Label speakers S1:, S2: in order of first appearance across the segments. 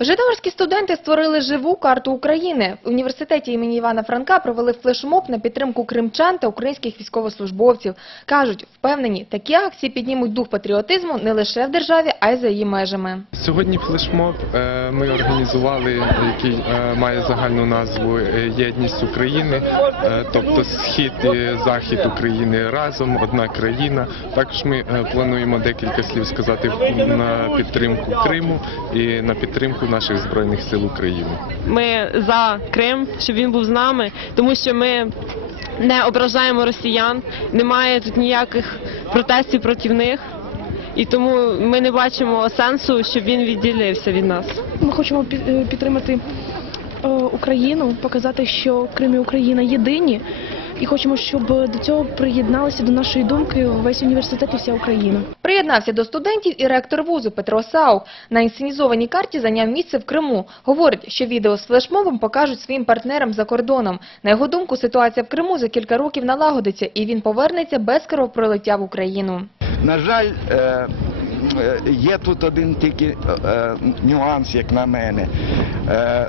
S1: Житомирські студенти створили живу карту України. В університеті імені Івана Франка провели флешмоб на підтримку кримчан та українських військовослужбовців. Кажуть, впевнені, такі акції піднімуть дух патріотизму не лише в державі, а й за її межами.
S2: Сьогодні флешмоб е, ми організували, який е, має загальну назву е, Єдність України, тобто схід і захід України разом, одна країна. Також ми плануємо декілька слів сказати на підтримку Криму і на підтримку наших збройних сил України.
S3: Ми за Крим, щоб він був з нами, тому що ми не ображаємо росіян, немає тут ніяких протестів проти них. І тому ми не бачимо сенсу, щоб він відділився від нас.
S4: Ми хочемо е, підтримати е, Україну, показати, що Крим і Україна єдині, і хочемо, щоб до цього приєдналися до нашої думки весь університет і вся Україна.
S1: Приєднався до студентів і ректор вузу Петро Саук. На інсценізованій карті зайняв місце в Криму. Говорить, що відео з флешмобом покажуть своїм партнерам за кордоном. На його думку, ситуація в Криму за кілька років налагодиться, і він повернеться без кровопролиття в Україну.
S5: На жаль, е, є тут один тільки е, е, нюанс, як на мене. Е,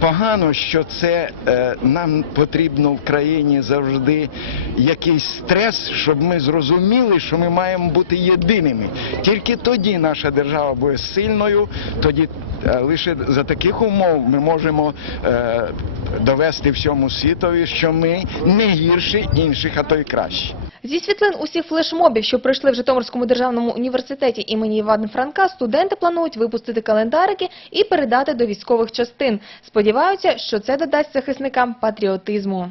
S5: Погано, що це е, нам потрібно в країні завжди якийсь стрес, щоб ми зрозуміли, що ми маємо бути єдиними. Тільки тоді наша держава буде сильною, тоді е, лише за таких умов ми можемо е, довести всьому світові, що ми не гірші інших, а то й кращі.
S1: Зі світлин усіх флешмобів, що пройшли в Житомирському державному університеті імені Івана Франка, студенти планують випустити календарики і передати до військових частин. Сподіваються, що це додасть захисникам патріотизму.